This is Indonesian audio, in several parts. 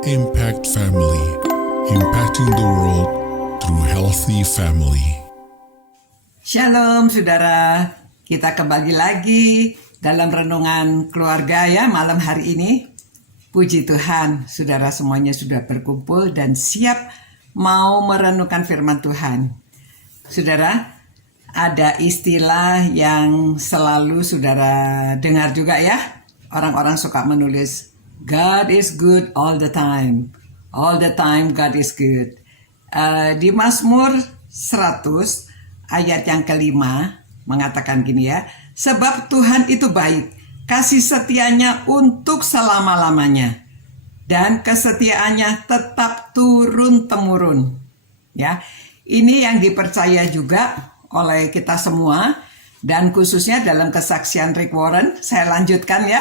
Impact Family, impacting the world through healthy family. Shalom saudara, kita kembali lagi dalam renungan keluarga ya malam hari ini. Puji Tuhan, saudara semuanya sudah berkumpul dan siap mau merenungkan firman Tuhan. Saudara, ada istilah yang selalu saudara dengar juga ya. Orang-orang suka menulis, God is good all the time. All the time God is good. Di Mazmur 100 ayat yang kelima mengatakan gini ya. Sebab Tuhan itu baik, kasih setianya untuk selama-lamanya. Dan kesetiaannya tetap turun-temurun. Ya, ini yang dipercaya juga oleh kita semua. Dan khususnya dalam kesaksian Rick Warren, saya lanjutkan ya.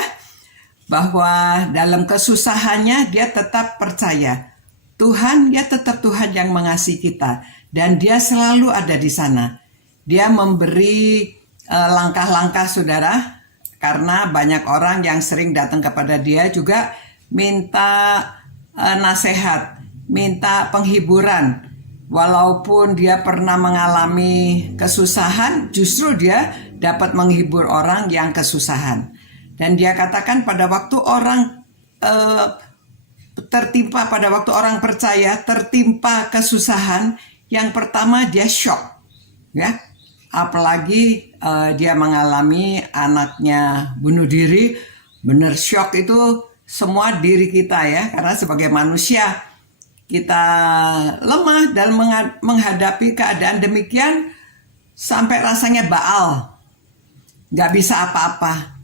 Bahwa dalam kesusahannya dia tetap percaya Tuhan, ya tetap Tuhan yang mengasihi kita dan dia selalu ada di sana. Dia memberi langkah-langkah saudara, karena banyak orang yang sering datang kepada dia juga minta nasihat, minta penghiburan. Walaupun dia pernah mengalami kesusahan, justru dia dapat menghibur orang yang kesusahan. Dan dia katakan pada waktu orang pada waktu orang percaya tertimpa kesusahan, yang pertama dia shock, ya. Apalagi dia mengalami anaknya bunuh diri, benar shock itu semua diri kita ya, karena sebagai manusia kita lemah dalam menghadapi keadaan demikian sampai rasanya baal, nggak bisa apa-apa.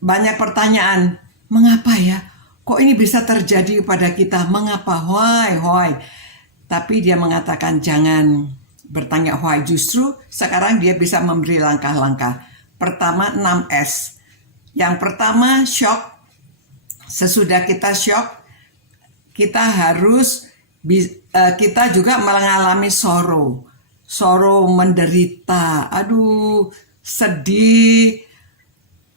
Banyak pertanyaan, mengapa ya? Kok ini bisa terjadi pada kita? Mengapa? Why? Tapi dia mengatakan jangan bertanya why. Justru sekarang dia bisa memberi langkah-langkah. Pertama 6S. Yang pertama shock. Sesudah kita shock, kita juga mengalami sorrow. Sorrow, menderita. Aduh, sedih.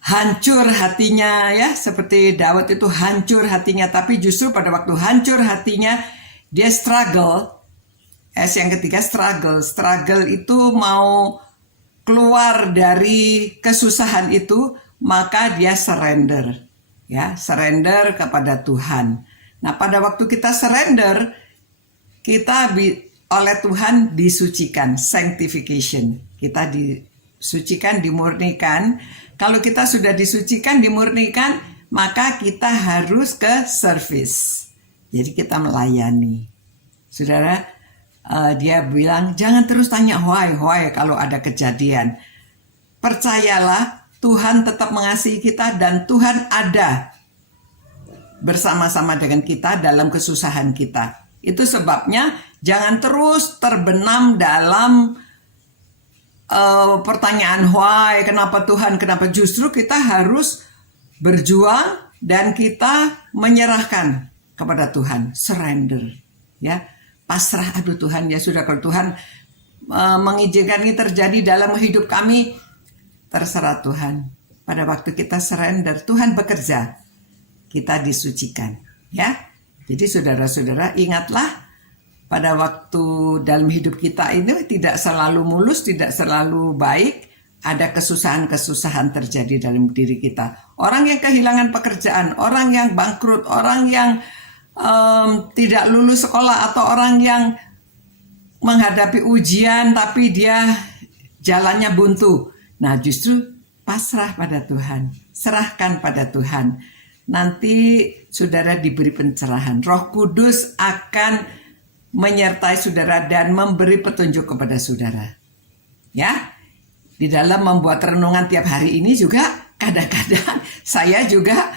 Hancur hatinya ya, seperti Daud itu hancur hatinya, tapi justru pada waktu hancur hatinya dia struggle. S yang ketiga struggle itu mau keluar dari kesusahan itu, maka dia surrender ya, surrender kepada Tuhan. Nah, pada waktu kita surrender, kita oleh Tuhan disucikan, sanctification. Kita disucikan, dimurnikan. Kalau kita sudah disucikan, dimurnikan, maka kita harus ke service. Jadi kita melayani. Saudara, dia bilang, jangan terus tanya why kalau ada kejadian. Percayalah, Tuhan tetap mengasihi kita dan Tuhan ada bersama-sama dengan kita dalam kesusahan kita. Itu sebabnya jangan terus terbenam dalam pertanyaan why, kenapa Tuhan, kenapa. Justru kita harus berjuang dan kita menyerahkan kepada Tuhan, surrender ya, pasrah. Aduh Tuhan, ya sudah, kalau Tuhan mengizinkan ini terjadi dalam hidup kami, terserah Tuhan. Pada waktu kita surrender, Tuhan bekerja, kita disucikan ya. Jadi saudara-saudara, ingatlah pada waktu dalam hidup kita ini tidak selalu mulus, tidak selalu baik. Ada kesusahan-kesusahan terjadi dalam diri kita. Orang yang kehilangan pekerjaan, orang yang bangkrut, orang yang tidak lulus sekolah, atau orang yang menghadapi ujian tapi dia jalannya buntu. Nah, justru pasrah pada Tuhan, serahkan pada Tuhan. Nanti saudara diberi pencerahan. Roh Kudus akan menyertai saudara dan memberi petunjuk kepada saudara. Ya, di dalam membuat renungan tiap hari ini juga kadang-kadang saya juga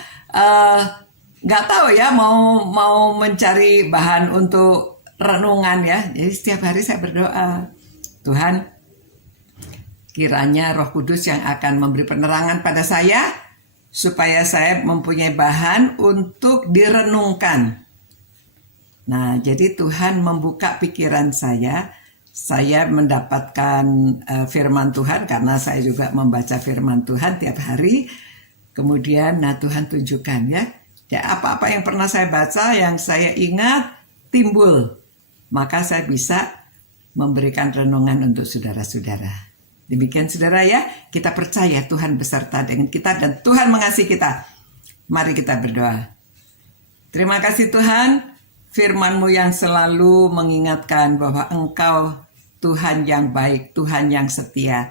nggak tahu ya mau mencari bahan untuk renungan ya. Jadi setiap hari saya berdoa, Tuhan, kiranya Roh Kudus yang akan memberi penerangan pada saya supaya saya mempunyai bahan untuk direnungkan. Nah, jadi Tuhan membuka pikiran saya mendapatkan firman Tuhan, karena saya juga membaca firman Tuhan tiap hari. Kemudian, Tuhan tunjukkan ya, Ya, apa-apa yang pernah saya baca, yang saya ingat, timbul. Maka saya bisa memberikan renungan untuk saudara-saudara. Demikian saudara ya, kita percaya Tuhan beserta dengan kita dan Tuhan mengasihi kita. Mari kita berdoa. Terima kasih Tuhan, firman-Mu yang selalu mengingatkan bahwa Engkau Tuhan yang baik, Tuhan yang setia.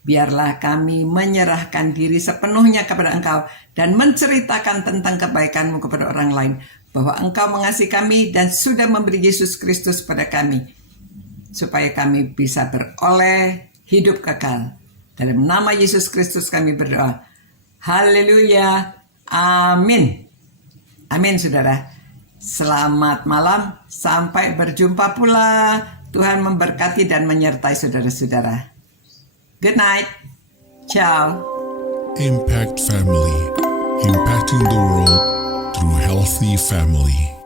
Biarlah kami menyerahkan diri sepenuhnya kepada Engkau dan menceritakan tentang kebaikan-Mu kepada orang lain. Bahwa Engkau mengasihi kami dan sudah memberi Yesus Kristus pada kami. Supaya kami bisa beroleh hidup kekal. Dalam nama Yesus Kristus kami berdoa. Haleluya. Amin. Amin saudara. Selamat malam. Sampai berjumpa pula. Tuhan memberkati dan menyertai saudara-saudara. Good night. Ciao. Impact Family, impacting the world through healthy family.